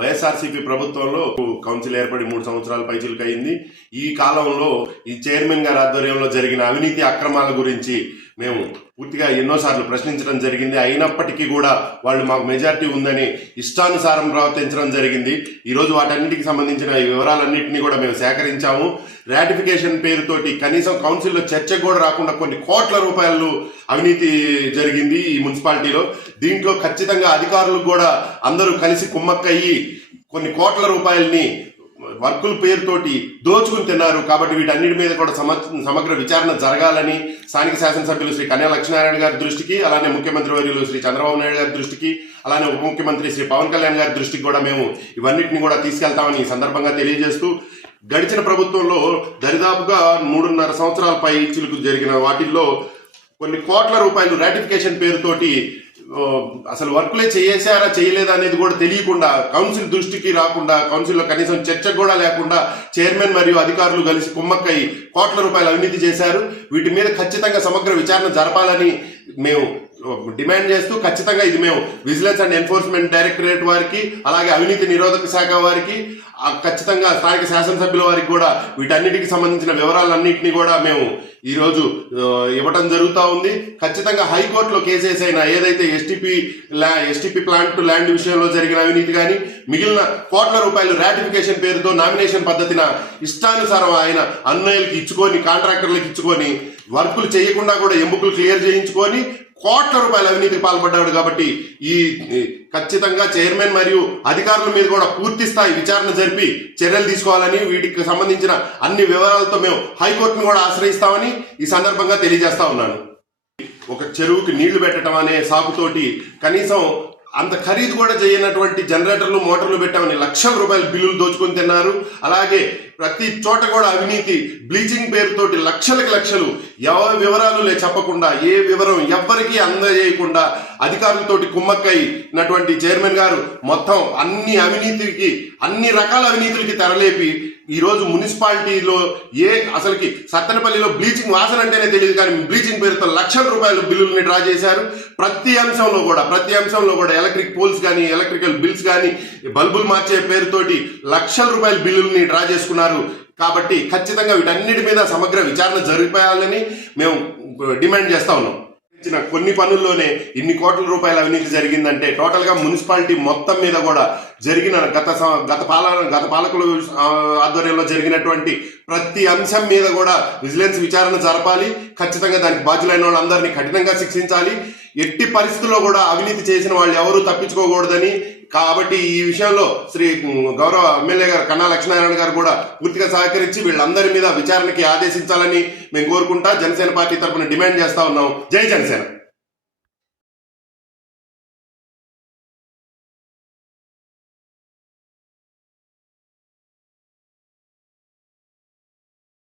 వైఎస్ఆర్సీపీ ప్రభుత్వంలో కౌన్సిల్ ఏర్పడి మూడు సంవత్సరాల పైచిలకు అయింది ఈ కాలంలో ఈ చైర్మన్ గారి ఆధ్వర్యంలో జరిగిన అవినీతి అక్రమాల గురించి మేము పూర్తిగా ఎన్నోసార్లు ప్రశ్నించడం జరిగింది. అయినప్పటికీ కూడా వాళ్ళు మాకు మెజార్టీ ఉందని ఇష్టానుసారం ప్రవర్తించడం జరిగింది. ఈరోజు వాటన్నిటికి సంబంధించిన ఈ వివరాలన్నింటినీ కూడా మేము సేకరించాము. రాటిఫికేషన్ పేరుతోటి కనీసం కౌన్సిల్లో చర్చకు కూడా రాకుండా కొన్ని కోట్ల రూపాయలు అవినీతి జరిగింది ఈ మున్సిపాలిటీలో. దీంట్లో ఖచ్చితంగా అధికారులు కూడా అందరూ కలిసి కుమ్మక్కయ్యి కొన్ని కోట్ల రూపాయల్ని వర్కుల పేరుతోటి దోచుకుని తిన్నారు కాబట్టి వీటన్నిటి మీద కూడా సమ సమగ్ర విచారణ జరగాలని స్థానిక శాసనసభ్యులు శ్రీ కన్యా లక్ష్మీనారాయణ గారి దృష్టికి అలానే ముఖ్యమంత్రి వర్యులు శ్రీ చంద్రబాబు నాయుడు గారి దృష్టికి అలానే ఉప ముఖ్యమంత్రి శ్రీ పవన్ కళ్యాణ్ గారి దృష్టికి కూడా మేము ఇవన్నిటిని కూడా తీసుకెళ్తామని ఈ సందర్భంగా తెలియజేస్తూ గడిచిన ప్రభుత్వంలో దరిదాపుగా మూడున్నర సంవత్సరాల పై చిలుకు జరిగిన వాటిల్లో కొన్ని కోట్ల రూపాయలు రాటిఫికేషన్ పేరుతోటి అసలు వర్కులే చేశారా చేయలేదా అనేది కూడా తెలియకుండా కౌన్సిల్ దృష్టికి రాకుండా కౌన్సిల్లో కనీసం చర్చ కూడా లేకుండా చైర్మన్ మరియు అధికారులు కలిసి కుమ్మక్కై కోట్ల రూపాయలు అవినీతి చేశారు. వీటి మీద ఖచ్చితంగా సమగ్ర విచారణ జరపాలని మేము డిమాండ్ చేస్తూ ఖచ్చితంగా ఇది మేము విజిలెన్స్ అండ్ ఎన్ఫోర్స్మెంట్ డైరెక్టరేట్ వారికి అలాగే అవినీతి నిరోధక శాఖ వారికి ఖచ్చితంగా స్థానిక శాసనసభ్యుల వారికి కూడా వీటన్నిటికి సంబంధించిన వివరాలన్నింటినీ కూడా మేము ఈరోజు ఇవ్వటం జరుగుతూ ఉంది. ఖచ్చితంగా హైకోర్టులో కేసెస్ అయినా ఏదైతే ఎస్టీపీ ల్యా ఎస్టీపీ ప్లాంట్ ల్యాండ్ విషయంలో జరిగిన అవినీతి కానీ మిగిలిన కోట్ల రూపాయలు రాటిఫికేషన్ పేరుతో నామినేషన్ పద్ధతిన ఇష్టానుసారం ఆయన అన్నయ్యలకి ఇచ్చుకొని కాంట్రాక్టర్లకు ఇచ్చుకొని వర్కులు చేయకుండా కూడా ఎముకలు క్లియర్ చేయించుకొని కోట్ల రూపాయల అవినీతి పాల్పడ్డాడు కాబట్టి ఈ ఈ ఖచ్చితంగా చైర్మన్ మరియు అధికారుల మీద కూడా పూర్తి స్థాయి విచారణ జరిపి చర్యలు తీసుకోవాలని వీటికి సంబంధించిన అన్ని వివరాలతో మేము హైకోర్టును కూడా ఆశ్రయిస్తామని ఈ సందర్భంగా తెలియజేస్తా ఉన్నాను. ఒక చెరువుకి నీళ్ళు పెట్టడం అనే సాకుతోటి కనీసం అంత ఖరీదు కూడా చేయనటువంటి జనరేటర్లు మోటార్లు పెట్టామని లక్షల రూపాయల బిల్లులు దోచుకొని తిన్నారు. అలాగే ప్రతి చోట కూడా అవినీతి బ్లీచింగ్ పేరుతోటి లక్షలకి లక్షలు ఎవరి వివరాలు లే చెప్పకుండా ఏ వివరం ఎవ్వరికీ అందజేయకుండా అధికారులతోటి కుమ్మక్కైనటువంటి చైర్మన్ గారు మొత్తం అన్ని అవినీతికి అన్ని రకాల అవినీతులకి తెరలేపి ఈ రోజు మున్సిపాలిటీలో ఏ అసలుకి సత్తెనపల్లిలో బ్లీచింగ్ వాసన అంటేనే తెలియదు కానీ బ్లీచింగ్ పేరుతో లక్షల రూపాయల బిల్లుల్ని డ్రా చేశారు. ప్రతి అంశంలో కూడా ప్రతి అంశంలో కూడా ఎలక్ట్రిక్ పోల్స్ కానీ ఎలక్ట్రికల్ బిల్స్ కానీ బల్బులు మార్చే పేరుతోటి లక్షల రూపాయల బిల్లుల్ని డ్రా చేసుకున్నారు. కాబట్టి ఖచ్చితంగా వీటన్నిటి మీద సమగ్ర విచారణ జరిపాలని మేము డిమాండ్ చేస్తా ఉన్నాం. ఇచ్చిన కొన్ని పనుల్లోనే ఇన్ని కోట్ల రూపాయల అవినీతి జరిగిందంటే టోటల్గా మున్సిపాలిటీ మొత్తం మీద కూడా జరిగిన గత గత పాలన గత పాలకుల ఆధ్వర్యంలో జరిగినటువంటి ప్రతి అంశం మీద కూడా విజిలెన్స్ విచారణ జరపాలి. ఖచ్చితంగా దానికి బాధ్యులైన వాళ్ళందరినీ కఠినంగా శిక్షించాలి. ఎట్టి పరిస్థితుల్లో కూడా అవినీతి చేసిన వాళ్ళు ఎవరూ తప్పించుకోకూడదని. కాబట్టి ఈ విషయంలో శ్రీ గౌరవ ఎమ్మెల్యే గారు కన్నా లక్ష్మీనారాయణ గారు కూడా పూర్తిగా సహకరించి వీళ్ళందరి మీద విచారణకి ఆదేశించాలని మేము కోరుకుంటా. జనసేన పార్టీ తరఫున డిమాండ్ చేస్తా ఉన్నాం. జై జనసేన.